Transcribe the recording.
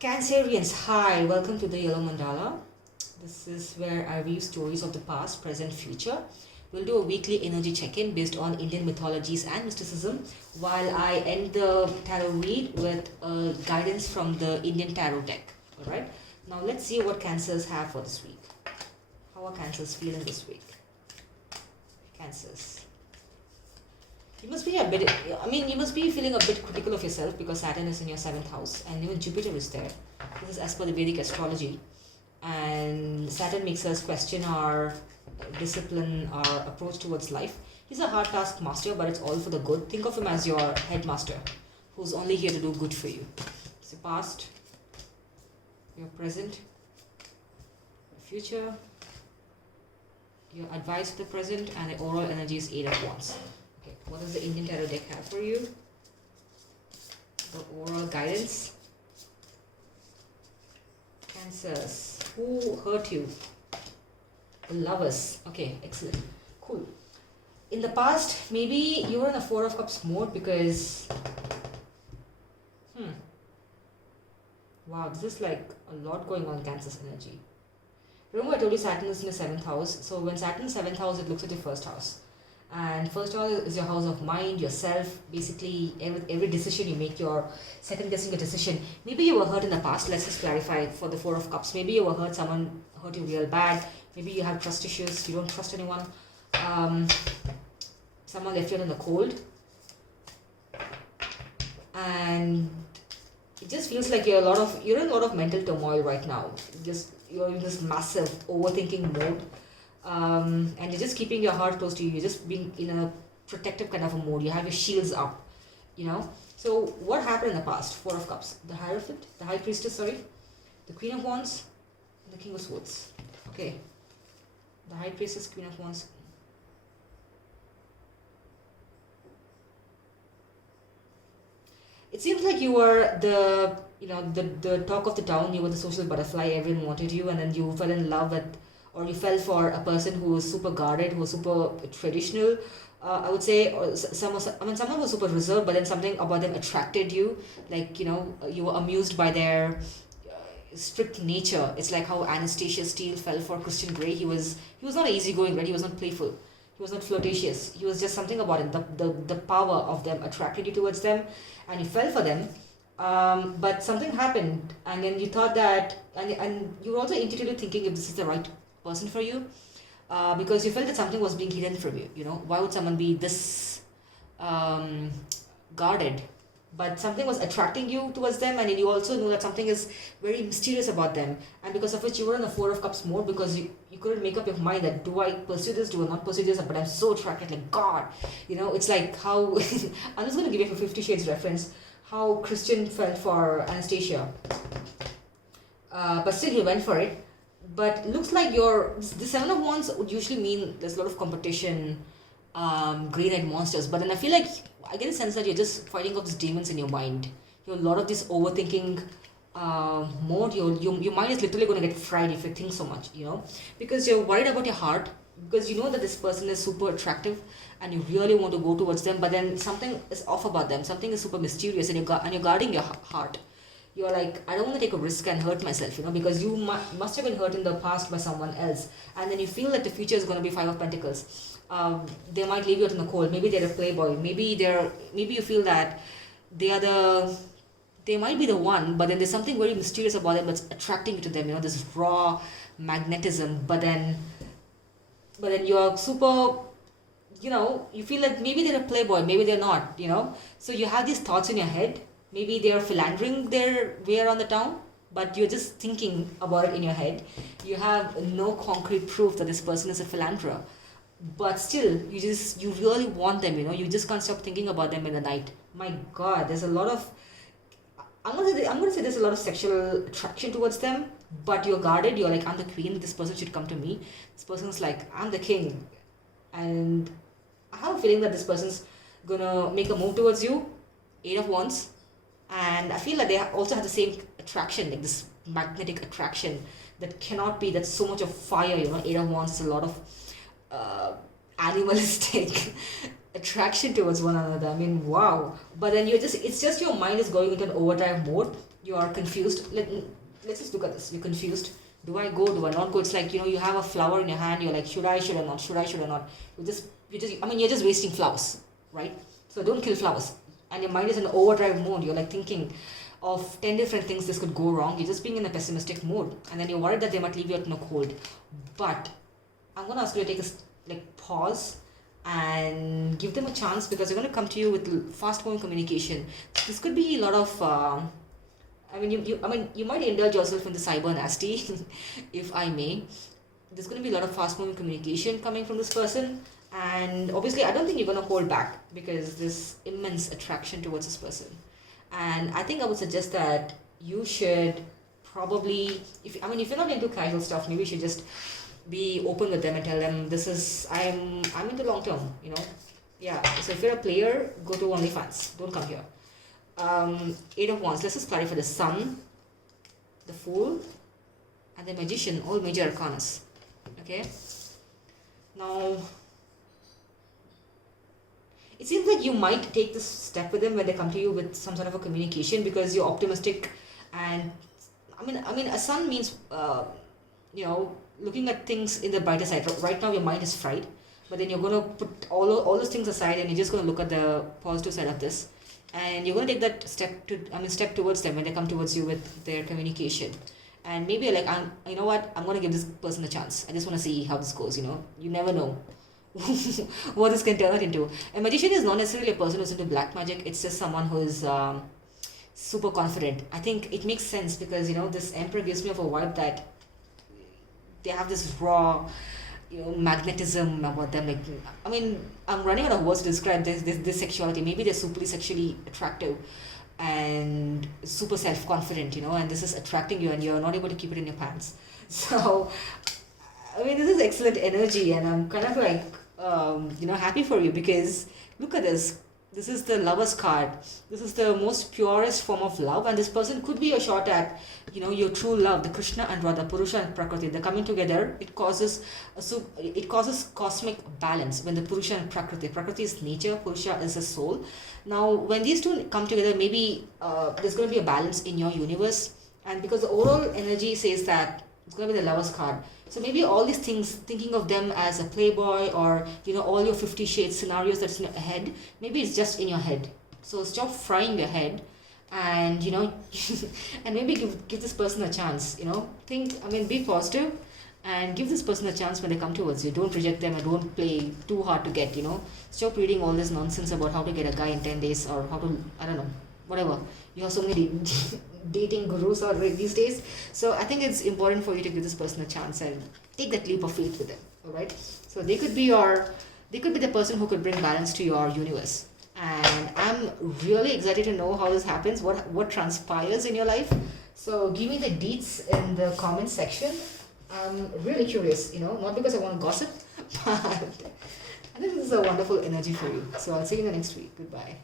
Cancerians, hi, welcome to the Yellow Mandala. This is where I weave stories of the past, present, future. We'll do a weekly energy check-in based on Indian mythologies and mysticism, while I end the tarot read with guidance from the Indian tarot deck. All right. Now let's see what Cancers have for this week. How are Cancers feeling this week? Cancers. You must be you must be feeling a bit critical of yourself because Saturn is in your 7th house and even Jupiter is there. This is as per the Vedic astrology. And Saturn makes us question our discipline, our approach towards life. He's a hard task master, but it's all for the good. Think of him as your headmaster who's only here to do good for you. It's your past, your present, your future, your advice to the present, and the overall energy is 8 of Wands. Okay, what does the Indian Tarot deck have for you? The overall guidance. Cancers. Who hurt you? The Lovers. Okay, excellent. Cool. In the past, maybe you were in a 4 of Cups mode because... Wow, this is like a lot going on in Cancer's energy. Remember I told you Saturn is in the 7th house. So when Saturn is 7th house, it looks at your 1st house. And first house is your house of mind, yourself. Basically, every decision you make, you're second guessing a decision. Maybe you were hurt in the past. Let's just clarify for the 4 of Cups. Maybe you were hurt, someone hurt you real bad. Maybe you have trust issues, you don't trust anyone. Someone left you in the cold. And it just feels like you're in a lot of mental turmoil right now. You're in this massive overthinking mode. And you're just keeping your heart close to you. You're just being in a protective kind of a mode. You have your shields up, So what happened in the past? 4 of Cups. The Hierophant, the High Priestess, the Queen of Wands, and the King of Swords. Okay. The High Priestess, Queen of Wands. It seems like you were the talk of the town. You were the social butterfly. Everyone wanted you, and then you fell in love with, or you fell for a person who was super guarded, who was super traditional. I would say, or someone was super reserved, but then something about them attracted you. Like, you were amused by their strict nature. It's like how Anastasia Steele fell for Christian Grey. He was not easygoing, right? He was not playful. He was not flirtatious. He was just something about it. The power of them attracted you towards them, and you fell for them. But something happened, and then you thought that, and you were also intuitively thinking if this is the right person for you, because you felt that something was being hidden from you. Why would someone be this guarded? But something was attracting you towards them, and you also know that something is very mysterious about them, and because of which you were in a 4 of Cups mode, because you couldn't make up your mind that do I pursue this, do I not pursue this, but I'm so attracted, like God. It's like how I'm just going to give you a 50 Shades reference, how Christian fell for Anastasia, but still he went for it. But looks like the 7 of Wands would usually mean there's a lot of competition, green-eyed monsters. But then I get a sense that you're just fighting off these demons in your mind. You're a lot of this overthinking mode. Your mind is literally going to get fried if you think so much, because you're worried about your heart, because you know that this person is super attractive and you really want to go towards them, but then something is off about them. Something is super mysterious, and you're guarding your heart. You're like, I don't want to take a risk and hurt myself, because you must have been hurt in the past by someone else, and then you feel that the future is going to be 5 of Pentacles. They might leave you out in the cold. Maybe they're a playboy. Maybe you feel that they might be the one, but then there's something very mysterious about them that's attracting you to them. This raw magnetism. But then you're super. You feel like maybe they're a playboy. Maybe they're not. So you have these thoughts in your head. Maybe they're philandering their way around the town, but you're just thinking about it in your head. You have no concrete proof that this person is a philanderer. But still, you really want them, you just can't stop thinking about them in the night. My God, there's a lot of, I'm gonna say there's a lot of sexual attraction towards them, but you're guarded. You're like, I'm the queen, this person should come to me. This person's like, I'm the king. And I have a feeling that this person's gonna make a move towards you. 8 of Wands. And I feel like they also have the same attraction, like this magnetic attraction that cannot be, that's so much of fire, 8 of Wands is a lot of animalistic attraction towards one another. I mean, wow. But then it's just your mind is going into an overdrive mode. You are confused. Let's just look at this. You're confused. Do I go? Do I not go? It's like, you have a flower in your hand. You're like, should I, should I not? Should I, should I not? You're just wasting flowers, right? So don't kill flowers. And your mind is in an overdrive mode. You're like thinking of 10 different things this could go wrong. You're just being in a pessimistic mode. And then you're worried that they might leave you out in a cold. But I'm going to ask you to take a pause and give them a chance, because they're going to come to you with fast moving communication. This could be a lot of you might indulge yourself in the cyber nasty, if I may. There's going to be a lot of fast moving communication coming from this person, and obviously I don't think you're going to hold back, because there's immense attraction towards this person. And I think I would suggest that you should probably, if you're not into casual stuff, maybe you should just be open with them and tell them, I'm into long term, yeah. So if you're a player, go to OnlyFans, don't come here. 8 of Wands. Let's just clarify: the Sun, the Fool, and the Magician, all major arcanas. Okay. Now, it seems like you might take this step with them when they come to you with some sort of a communication, because you're optimistic. And a Sun means looking at things in the brighter side. Right now your mind is fried, but then you're going to put all those things aside, and you're just going to look at the positive side of this, and you're going to take that step towards them when they come towards you with their communication. And maybe you're like, you know what, I'm going to give this person a chance. I just want to see how this goes. You never know what this can turn out into. A magician is not necessarily a person who's into black magic. It's just someone who is super confident. I think it makes sense, because this Emperor gives me of a vibe that they have this raw magnetism about them. I'm running out of words to describe this sexuality. Maybe they're super sexually attractive and super self-confident, and this is attracting you, and you're not able to keep it in your pants. So this is excellent energy, and I'm kind of like happy for you, because look at this. This is the Lover's card. This is the most purest form of love, and this person could be a shot at your true love, the Krishna and Radha, Purusha and Prakriti. They're coming together. It causes cosmic balance when the Purusha and Prakriti is nature, Purusha is the soul. Now when these two come together, maybe there's going to be a balance in your universe, and because the overall energy says that it's going to be the Lover's card. So maybe all these things, thinking of them as a playboy, or all your 50 shades scenarios that's in your head, maybe it's just in your head. So stop frying your head, and and maybe give this person a chance. Be positive and give this person a chance when they come towards you. Don't reject them, and don't play too hard to get. Stop reading all this nonsense about how to get a guy in 10 days, or how to, I don't know, whatever. You have so many dating gurus out these days. So I think it's important for you to give this person a chance and take that leap of faith with them. All right. So they could be the person who could bring balance to your universe. And I'm really excited to know how this happens, what transpires in your life. So give me the deets in the comment section. I'm really curious, not because I want to gossip, but I think this is a wonderful energy for you. So I'll see you in the next week. Goodbye.